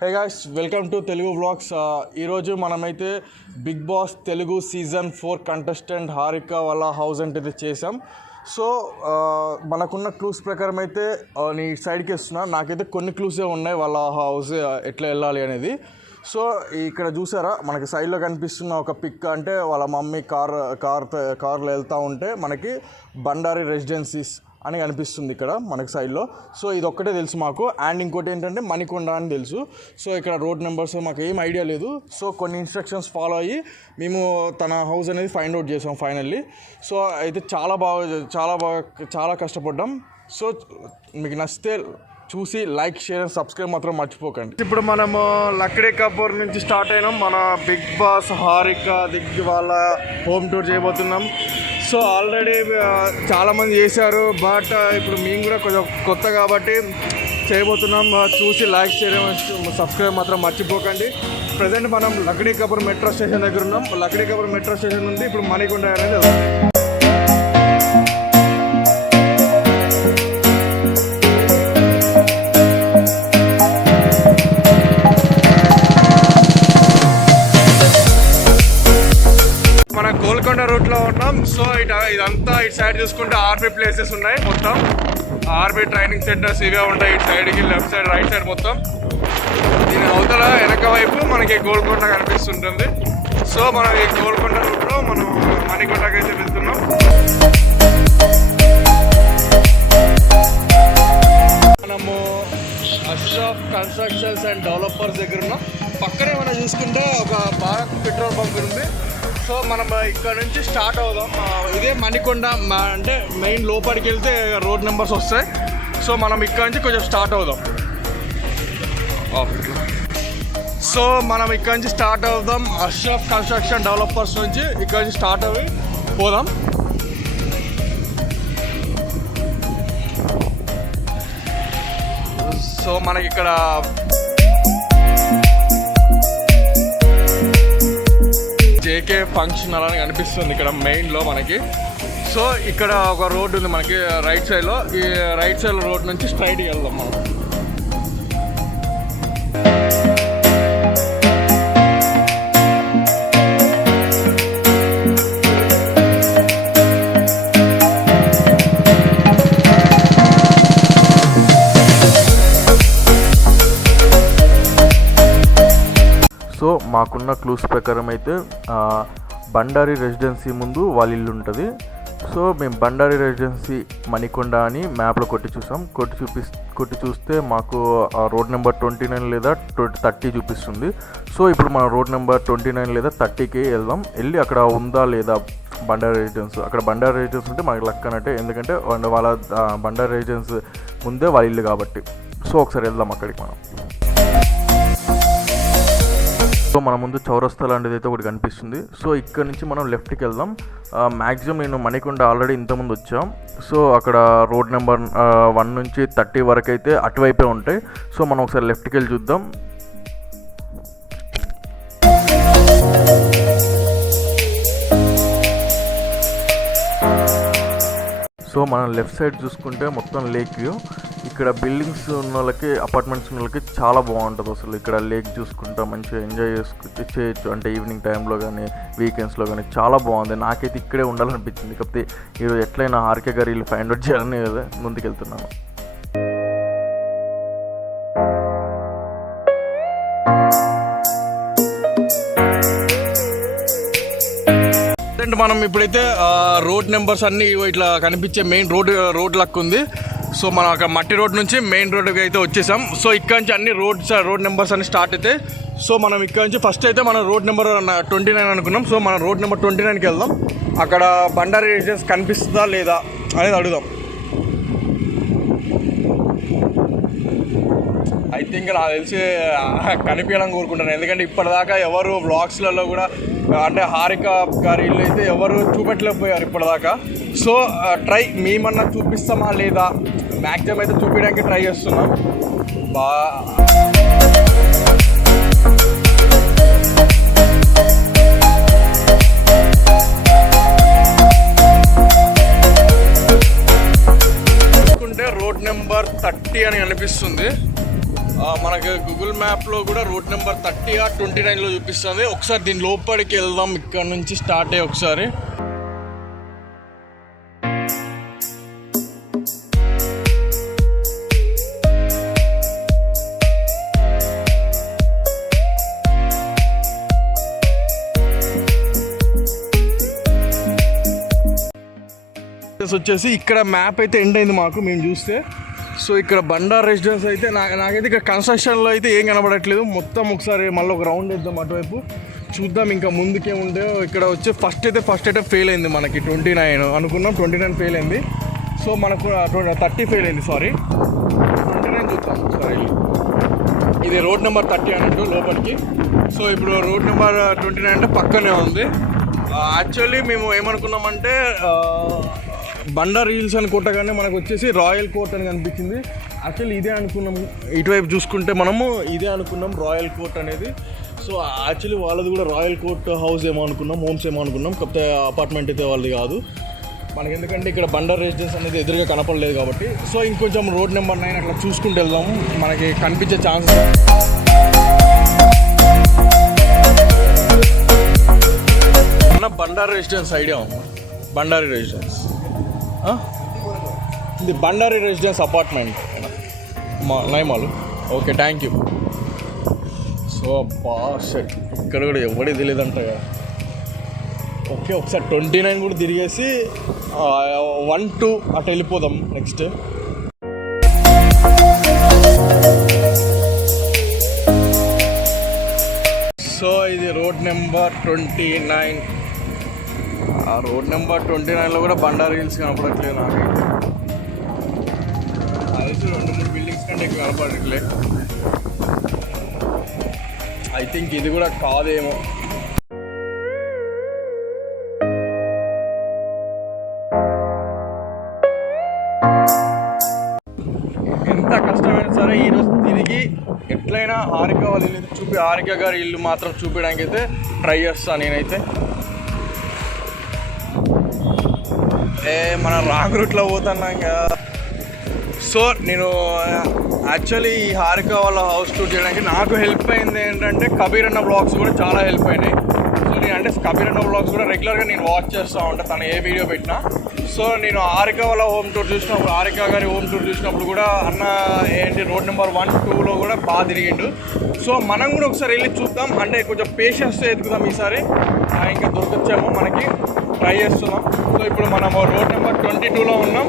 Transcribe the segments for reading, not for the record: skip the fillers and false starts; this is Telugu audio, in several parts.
Hey guys, welcome to Telugu vlogs. ఈరోజు మనమైతే Big Boss Telugu season 4 contestant Harika వాళ్ళ హౌస్ అంటే చేసాం. సో మనకున్న క్లూస్ ప్రకారం అయితే నీ సైడ్కి ఇస్తున్నా. నాకైతే కొన్ని క్లూసే ఉన్నాయి వాళ్ళ హౌస్ ఎట్లా వెళ్ళాలి అనేది. సో ఇక్కడ చూసారా, మనకి సైడ్లో కనిపిస్తున్న ఒక పిక్ అంటే వాళ్ళ మమ్మీ కార్లో వెళ్తూ ఉంటే మనకి బండారి రెసిడెన్సీస్ అని కనిపిస్తుంది ఇక్కడ మనకి సైడ్లో. సో ఇది ఒక్కటే తెలుసు మాకు. అండ్ ఇంకోటి ఏంటంటే మణికొండ అని తెలుసు. సో ఇక్కడ రోడ్ నెంబర్స్ మాకు ఏం ఐడియా లేదు. సో కొన్ని ఇన్స్ట్రక్షన్స్ ఫాలో అయ్యి మేము తన హౌస్ అనేది ఫైండ్ అవుట్ చేసాం ఫైనల్లీ. సో అయితే చాలా కష్టపడ్డాం. సో మీకు నచ్చితే చూసి లైక్, షేర్ అండ్ సబ్స్క్రైబ్ మాత్రం మర్చిపోకండి. ఇప్పుడు మనము లక్డీ కపూర్ నుంచి స్టార్ట్ అయినాం. మన బిగ్ బాస్ హారిక వాళ్ళ హోమ్ టూర్ చేయబోతున్నాం. సో ఆల్రెడీ చాలామంది చేశారు, బట్ ఇప్పుడు మేము కూడా కొంచెం కొత్త కాబట్టి చేయబోతున్నాం. చూసి లైక్, షేర్ సబ్స్క్రైబ్ మాత్రం మర్చిపోకండి. ప్రజెంట్ మనం లక్డీ కపూర్ మెట్రో స్టేషన్ దగ్గర ఉన్నాం. లక్డీ కపూర్ మెట్రో స్టేషన్ నుండి ఇప్పుడు మణికొండ అనేది వెళ్తాం. గోల్కొండ రూట్లో ఉన్నాం. సో ఇదంతా ఇటు సైడ్ చూసుకుంటే ఆర్మీ ప్లేసెస్ ఉన్నాయి. మొత్తం ఆర్మీ ట్రైనింగ్ సెంటర్స్ ఇవే ఉంటాయి. ఇటు సైడ్కి లెఫ్ట్ సైడ్, రైట్ సైడ్ మొత్తం. దీని అవతల వెనక వైపు మనకి గోల్కొండ కనిపిస్తుంటుంది. సో మనం ఈ గోల్కొండ రూట్లో మనం మణికొండకి అయితే వెళ్తున్నాం. మనము అష్రఫ్ కన్స్ట్రక్షన్స్ అండ్ డెవలపర్స్ దగ్గర ఉన్నాం. పక్కనే మనం చూసుకుంటే ఒక భారత్ పెట్రోల్ బంక్ ఉంది. సో మనం ఇక్కడ నుంచి స్టార్ట్ అవుదాం. ఇదే మణికొండ అంటే మెయిన్ లోపలికి వెళ్తే రోడ్ నెంబర్స్ వస్తాయి. సో మనం ఇక్కడ నుంచి కొంచెం స్టార్ట్ అవుదాం. సో మనం ఇక్కడ నుంచి స్టార్ట్ అవుదాం. అష్రఫ్ కన్స్ట్రక్షన్ డెవలపర్స్ నుంచి ఇక్కడ నుంచి స్టార్ట్ అవి పోదాం. సో మనకి ఇక్కడ జేకే ఫంక్షన్ అలా కనిపిస్తుంది ఇక్కడ మెయిన్లో మనకి. సో ఇక్కడ ఒక రోడ్డు ఉంది మనకి రైట్ సైడ్లో. ఈ రైట్ సైడ్ రోడ్ నుంచి స్ట్రైట్కి వెళ్దాం మనం. సో మాకున్న క్లూస్ ప్రకారం అయితే బండారి రెసిడెన్సీ ముందు వాళ్ళ ఇల్లు ఉంటుంది. సో మేము బండారి రెసిడెన్సీ మణికొండ అని మ్యాప్లో కొట్టి చూసాం. కొట్టి చూస్తే మాకు రోడ్ నెంబర్ 29 లేదా 30 చూపిస్తుంది. సో ఇప్పుడు మనం రోడ్ నెంబర్ 29 లేదా 30కి వెళ్దాం. వెళ్ళి అక్కడ ఉందా లేదా బండారి రెసిడెన్స్. అక్కడ బండారి రెసిడెన్స్ ఉంటే మనకి లక్ అన్నట్టే, ఎందుకంటే వాళ్ళ బండారి రెసిడెన్స్ ముందే వాళ్ళ ఇల్లు కాబట్టి. సో ఒకసారి వెళ్దాం అక్కడికి మనం. సో మన ముందు చౌరస్తా లాంటిది అయితే ఒకటి కనిపిస్తుంది. సో ఇక్కడ నుంచి మనం లెఫ్ట్కి వెళ్దాం. మ్యాక్సిమం నేను మణికొండ ఆల్రెడీ ఇంతకుముందు వచ్చాం. సో అక్కడ రోడ్ నెంబర్ 1 నుంచి 30 వరకు అయితే అటువైపే ఉంటాయి. సో మనం ఒకసారి లెఫ్ట్కి వెళ్ళి చూద్దాం. సో మనం లెఫ్ట్ సైడ్ చూసుకుంటే మొత్తం లేక్ వ్యూ. ఇక్కడ బిల్డింగ్స్ ఉన్న వాళ్ళకి, అపార్ట్మెంట్స్ ఉన్న వాళ్ళకి చాలా బాగుంటుంది. అసలు ఇక్కడ లేక్ చూసుకుంటా మంచిగా ఎంజాయ్ చేయొచ్చు. అంటే ఈవినింగ్ టైంలో కానీ వీకెండ్స్లో కానీ చాలా బాగుంది. నాకైతే ఇక్కడే ఉండాలనిపించింది. కాకపోతే ఈరోజు ఎట్లయినా హారిక గారు వీళ్ళు ఫైండ్ అవుట్ చేయాలని ముందుకెళ్తున్నాను. మనం ఇప్పుడైతే రోడ్ నెంబర్స్ అన్నీ ఇట్లా కనిపించే మెయిన్ రోడ్ లక్ ఉంది. సో మనం అక్కడ మట్టి రోడ్ నుంచి మెయిన్ రోడ్కి అయితే వచ్చేసాం. సో ఇక్కడ నుంచి అన్ని రోడ్ నెంబర్స్ అన్ని స్టార్ట్ అయితే. సో మనం ఇక్కడ నుంచి ఫస్ట్ అయితే మనం రోడ్ నెంబర్ 29 అనుకున్నాం. సో మనం రోడ్ నెంబర్ 29కి వెళ్దాం. అక్కడ బండారి రెసిడెన్స్ కనిపిస్తుందా లేదా అనేది అడుగుదాం. ఐ థింక్ నాకు తెలిసి కనిపించడం కోరుకుంటాను. ఎందుకంటే ఇప్పటిదాకా ఎవరు వ్లాగ్స్లలో కూడా అంటే హారిక గారి ఇల్లు అయితే ఎవరు చూపెట్టలేకపోయారు ఇప్పటిదాకా. సో మేమన్నా చూపిస్తామా లేదా, మ్యాక్సిమం అయితే చూపించడానికి ట్రై చేస్తున్నాం. రోడ్ నెంబర్ 30 అని అనిపిస్తుంది. మనకి గూగుల్ మ్యాప్ మ్యాప్లో కూడా రోడ్ నెంబర్ 30 ఆ 29లో చూపిస్తుంది. ఒకసారి దీని లోపలికి వెళ్దాం, ఇక్కడ నుంచి స్టార్ట్ అయ్యి ఒకసారి. వచ్చేసి ఇక్కడ మ్యాప్ అయితే ఎండ్ అయింది మాకు మేము చూస్తే. సో ఇక్కడ బండార్ రెసిడెన్స్ అయితే నాకైతే ఇక్కడ కన్స్ట్రక్షన్లో అయితే ఏం కనబడట్లేదు. మొత్తం ఒకసారి మళ్ళీ ఒక రౌండ్ వేద్దాం అటువైపు, చూద్దాం ఇంకా ముందుకేముండే. ఇక్కడ వచ్చి ఫస్ట్ అయితే ఫెయిల్ అయింది మనకి 29 అనుకున్నాం, 29 ఫెయిల్ అయింది. సో మనకు 30 ఫెయిల్ అయింది, సారీ 29 చూద్దాం ఒకసారి. ఇది రోడ్ నెంబర్ 30 అన్నట్టు లోపలికి. సో ఇప్పుడు రోడ్ నెంబర్ 29 అంటే పక్కనే ఉంది. యాక్చువల్లీ మేము ఏమనుకున్నామంటే బండార్ హిల్స్ అని కొట్టగానే మనకు వచ్చేసి రాయల్ కోర్ట్ అని కనిపించింది. యాక్చువల్లీ ఇదే అనుకున్నాం, ఇటువైపు చూసుకుంటే మనము ఇదే అనుకున్నాం రాయల్ కోర్ట్ అనేది. సో యాక్చువల్లీ వాళ్ళది కూడా రాయల్ కోర్ట్ హౌస్ ఏమో అనుకున్నాం, హోమ్స్ ఏమో అనుకున్నాం, కాకపోతే అపార్ట్మెంట్ అయితే వాళ్ళది కాదు మనకి, ఎందుకంటే ఇక్కడ బండార్ రెసిడెన్స్ అనేది ఎదురుగా కనపడలేదు కాబట్టి. సో ఇంకొంచెం రోడ్ నెంబర్ 9 అట్లా చూసుకుంటూ వెళ్దాము, మనకి కనిపించే ఛాన్సెస్. బండారి రెసిడెన్స్ ఐడియా ఉంది? బండారి రెసిడెన్స్, ఇది బండారి రెసిడెన్స్ అపార్ట్మెంట్ నైమాలు. Okay, thank you. So shut, ఇక్కడ కూడా ఎవడే తెలియదంట కదా. ఓకే, ఒకసారి 29 కూడా తిరిగేసి 1, 2 అటు వెళ్ళిపోదాం నెక్స్ట్. సో ఇది రోడ్ నెంబర్ 29. ఆ రోడ్ నెంబర్ 29లో కూడా బండార్ హిల్స్ కనపడట్లేదు నాకు. అది 2-3 బిల్డింగ్స్ కంటే ఎక్కువ కనపడట్లేదు. ఐ థింక్ ఇది కూడా కాదేమో. ఎంత కష్టమైనా సరే ఈరోజు తిరిగి ఎట్లయినా హారిక వాళ్ళ ఇల్లు హారిక గారి ఇల్లు మాత్రం చూపించడానికి అయితే ట్రై చేస్తాను నేనైతే. మన రాంగ్ రూట్లో పోతున్నాం కదా. సో నేను యాక్చువల్లీ ఈ హారిక వాళ్ళ హౌస్ టూర్ చేయడానికి నాకు హెల్ప్ అయింది ఏంటంటే కబీర్ అన్న బ్లాగ్స్ కూడా చాలా హెల్ప్ అయినాయి. సో నేను అంటే కబీర్ అన్న బ్లాగ్స్ కూడా రెగ్యులర్గా నేను వాచ్ చేస్తూ ఉంటాను, తను ఏ వీడియో పెట్టినా. సో నేను హారిక వాళ్ళ హోమ్ టూర్ చూసినప్పుడు, హారిక గారి హోమ్ టూర్ చూసినప్పుడు కూడా అన్న ఏంటి రోడ్ నెంబర్ 1, 2లో కూడా బాగా తిరిగిండు. సో మనం కూడా ఒకసారి వెళ్ళి చూద్దాం, అంటే కొంచెం పేషెన్స్తో ఎదుగుదాం ఈసారి. ఇంకా దొరకొచ్చాము, మనకి ట్రై చేస్తున్నాం. సో ఇప్పుడు మనం రోడ్ నెంబర్ 22లో ఉన్నాం.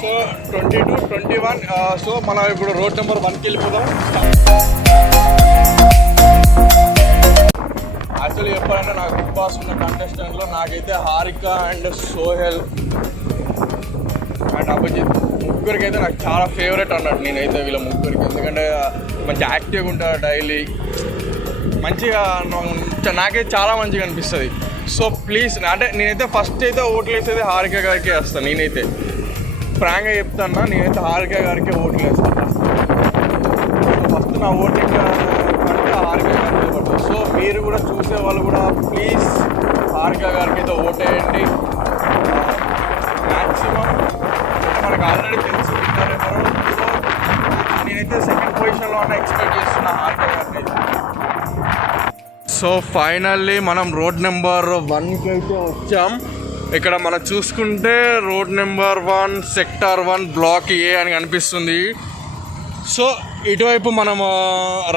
సో 22, 21. సో మనం ఇప్పుడు రోడ్ నెంబర్ 1కి వెళ్ళిపోదాం. యాక్చువల్లీ చెప్పాలంటే నాకు బిగ్ బాస్ ఉన్న కంటెస్టెంట్లో నాకైతే హారిక అండ్ సోహెల్ అండ్ అభిజిత్ ముగ్గురికి అయితే నాకు చాలా ఫేవరెట్ అన్నట్టు నేనైతే వీళ్ళ ముగ్గురికి. ఎందుకంటే మంచి యాక్టివ్గా ఉంటారు, డైలీ మంచిగా నాకైతే చాలా మంచిగా అనిపిస్తుంది. సో ప్లీజ్, అంటే నేనైతే ఫస్ట్ అయితే ఓట్లు వేసేది హారిక గారికి వేస్తాను. నేనైతే ఫ్రాంక్గా చెప్తాను, నేనైతే హారిక గారికి ఓట్లు వేస్తాను. ఫస్ట్ నా ఓటింగ్ అంటే హారిక గారికి పడుతుంది. సో మీరు కూడా చూసే వాళ్ళు కూడా ప్లీజ్ హారిక గారికి అయితే ఓటేయండి. మ్యాక్సిమం మనకు ఆల్రెడీ తెలిసి విన్నారేమో. సో నేనైతే సెకండ్ పొజిషన్లో ఉన్న ఎక్స్పెక్ట్ చేస్తున్నా హారిక గారిని. సో ఫైనల్లీ మనం రోడ్ నెంబర్ 1కి అయితే వచ్చాం. ఇక్కడ మనం చూసుకుంటే రోడ్ నెంబర్ 1, సెక్టార్ 1, బ్లాక్ ఏ అని కనిపిస్తుంది. సో ఇటువైపు మనం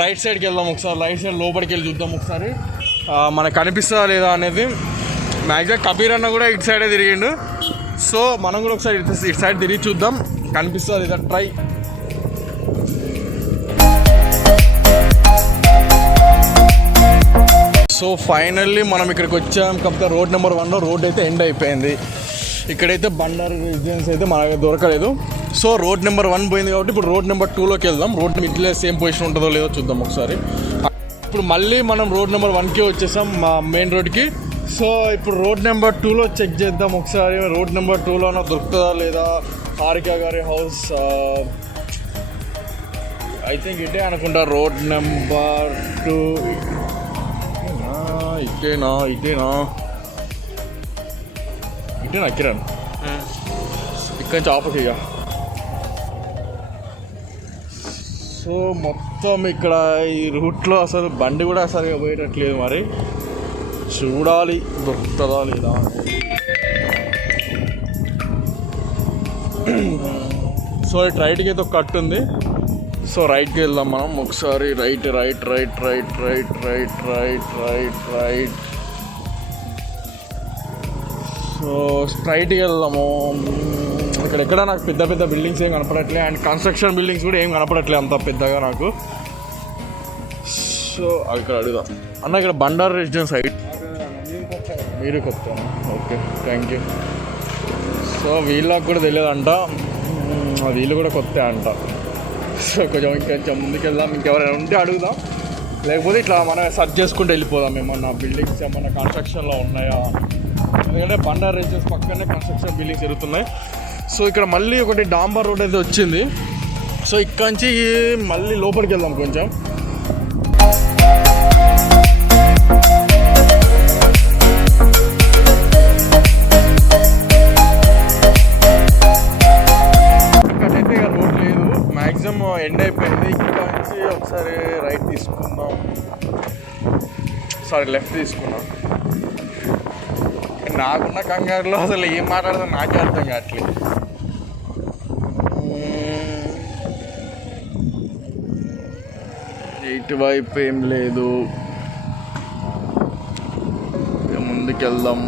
రైట్ సైడ్కి వెళ్దాం ఒకసారి, రైట్ సైడ్ లోపలికి వెళ్ళి చూద్దాం ఒకసారి మనకు కనిపిస్తుందా లేదా అనేది. మ్యాక్సిమం కబీర్ అన్న కూడా ఇటు సైడే తిరిగిండు. సో మనం కూడా ఒకసారి ఇటు సైడ్ తిరిగి చూద్దాం కనిపిస్తుందా లేదా, ట్రై. సో ఫైనల్లీ మనం ఇక్కడికి వచ్చాం. కాకపోతే రోడ్ నెంబర్ 1లో రోడ్ అయితే ఎండ్ అయిపోయింది. ఇక్కడైతే బండారి రెసిడెన్స్ అయితే మనకు దొరకలేదు. సో రోడ్ నెంబర్ 1 పోయింది కాబట్టి ఇప్పుడు రోడ్ నెంబర్ 2లోకి వెళ్దాం. రోడ్ ఇట్లే సేమ్ పొజిషన్ ఉంటుందో లేదో చూద్దాం ఒకసారి. ఇప్పుడు మళ్ళీ మనం రోడ్ నెంబర్ 1కి వచ్చేసాం, మా మెయిన్ రోడ్కి. సో ఇప్పుడు రోడ్ నెంబర్ 2లో చెక్ చేద్దాం ఒకసారి, రోడ్ నెంబర్ 2లోనో దొరుకుతుందా లేదా హారిక గారి హౌస్. ఐ థింక్ ఇటే అనుకుంటా రోడ్ నెంబర్ 2. ఇటేనా కిరణ్, ఇక్కడి నుంచి ఆపోజిట్గా. సో మొత్తం ఇక్కడ ఈ రూట్లో అసలు బండి కూడా సరిగా పోయేటట్లేదు, మరి చూడాలి దొరుకుతుందా లేదా. సో ఇటు రైట్కి అయితే ఒక కట్ ఉంది, సో రైట్కి వెళ్దాం మనం ఒకసారి. Right right right right right right right right right so స్ట్రైట్కి వెళ్దాము. ఇక్కడ నాకు పెద్ద పెద్ద బిల్డింగ్స్ ఏం కనపడట్లే, అండ్ కన్స్ట్రక్షన్ బిల్డింగ్స్ కూడా ఏం కనపడట్లే అంత పెద్దగా నాకు. సో అవి ఇక్కడ అడుగుదాం. అన్న ఇక్కడ బండారు రెసిడెన్స్ సైడ్ మీరు కొత్త, ఓకే థ్యాంక్ యూ. సో వీళ్ళకి కూడా తెలియదంట, వీళ్ళు కూడా కొత్త అంట. సో ఇంకొంచెం ముందుకు వెళ్దాం, ఇంకెవరైనా ఉంటే అడుగుదాం, లేకపోతే ఇట్లా మనం సెర్చ్ చేసుకుంటూ వెళ్ళిపోదాం ఏమన్నా బిల్డింగ్స్ ఏమన్నా కన్స్ట్రక్షన్లో ఉన్నాయా. ఎందుకంటే బండారు రెసిడెన్స్ పక్కనే కన్స్ట్రక్షన్ బిల్డింగ్స్ జరుగుతున్నాయి. సో ఇక్కడ మళ్ళీ ఒకటి డాంబర్ రోడ్ అయితే వచ్చింది. సో ఇక్కడ నుంచి మళ్ళీ లోపలికి వెళ్దాం కొంచెం. ఇక్కడైతే ఇక రోడ్ లేదు, మ్యాక్సిమం ఎండ్ అయిపోయింది. ఇక్కడ నుంచి ఒకసారి రైట్ తీసుకుందాం, సారీ లెఫ్ట్ తీసుకుందాం. నాకున్న కంగారులో అసలు ఏం మాట్లాడదా నాకే అర్థం కావట్లేదు. ఇటువైపు ఏం లేదు, ముందుకెళ్దాం.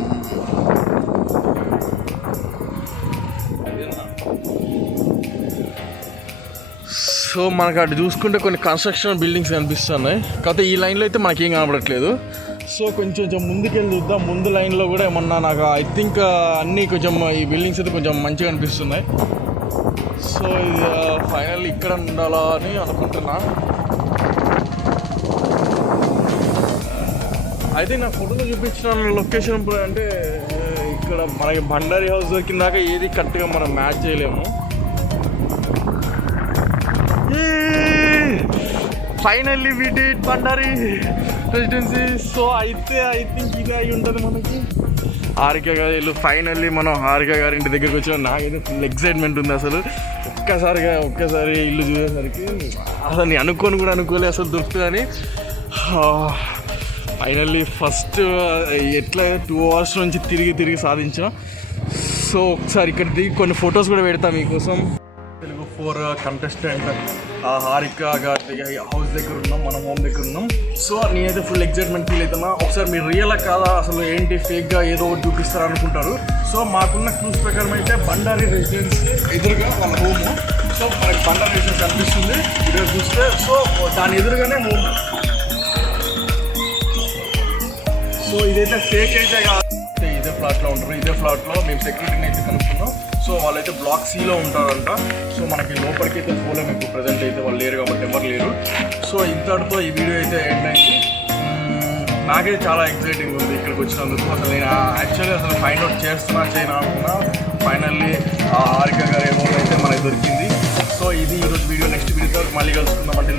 సో మనకు అటు చూసుకుంటే కొన్ని కన్స్ట్రక్షన్ బిల్డింగ్స్ కనిపిస్తున్నాయి, కాకపోతే ఈ లైన్లో అయితే మనకేం కనపడట్లేదు. సో కొంచెం ముందుకెళ్ళి చూద్దాం. ముందు లైన్లో కూడా ఏమన్నా నాకు ఐ థింక్ అన్నీ కొంచెం ఈ బిల్డింగ్స్ అయితే కొంచెం మంచిగా అనిపిస్తున్నాయి. సో ఇది ఫైనల్ ఇక్కడ ఉండాలా అని అనుకుంటున్నా. అయితే నా ఫోటోలో చూపించిన లొకేషన్ అంటే ఇక్కడ మనకి బండారి హౌస్ దొరికిందాక ఏది కరెక్ట్గా మనం మ్యాచ్ చేయలేము. Finally we did Bandari residency. So అయితే ఐ థింక్ ఇది అయి ఉంటుంది మనకి హారిక గారి ఇల్లు. ఫైనల్లీ మనం హారిక గారి ఇంటి దగ్గరికి వచ్చినా నాకైతే ఫుల్ ఎక్సైట్మెంట్ ఉంది అసలు. ఒక్కసారి ఇల్లు చూసేసరికి అసలు నేను అనుకోలే అసలు దొరుకుతుందని. ఫైనల్లీ ఫస్ట్ ఎట్లా 2 hours నుంచి తిరిగి సాధించాం. సో ఒకసారి ఇక్కడ దిగి కొన్ని ఫొటోస్ కూడా పెడతాం మీకోసం. తెలుగు 4 కంటెస్టెంట్ హారిక గారి హౌస్ దగ్గర ఉన్నాం, మనం హోమ్ దగ్గర ఉన్నాం. సో నేనైతే ఫుల్ ఎక్సైట్మెంట్ ఫీల్ అవుతున్నా. ఒకసారి మీరు రియల్ కాదా అసలు ఏంటి ఫేక్గా ఏదో ఒకటి చూపిస్తారు అనుకుంటారు. సో మాకున్న క్లూస్ ప్రకారం అయితే బండారి రెసిడెన్స్ ఎదురుగా వాళ్ళ హోము. సో మనకి బండారి రెసిడెన్స్ కనిపిస్తుంది వీడియో చూస్తే. సో దాని ఎదురుగానే హోమ్. సో ఇదైతే ఫేక్ అయితే కాదు, ఇదే ఫ్లాట్లో ఉంటారు. ఇదే ఫ్లాట్లో మేము సెక్యూరిటీని అయితే కనుక్కున్నాం. సో వాళ్ళైతే బ్లాక్ Cలో ఉంటారంట. సో మనకి లోపలికి అయితే పోలేము ఇప్పుడు ప్రజెంట్ అయితే, వాళ్ళు లేరు కాబట్టి ఎవరు లేరు. సో ఇంతటితో ఈ వీడియో అయితే ఎండ్ అయింది. నాకైతే చాలా ఎక్సైటింగ్ ఉంది ఇక్కడికి వచ్చినందుకు. అసలు నేను యాక్చువల్లీ ఫైండ్ అవుట్ చేయను అనుకున్నా. ఫైనల్లీ హారిక గారి అమౌంట్ అయితే మనకి దొరికింది. సో ఇది ఈరోజు వీడియో. నెక్స్ట్ వీడియోతో మళ్ళీ కలుసుకుందాం. అంటే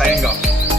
సైనింగ్ ఆఫ్.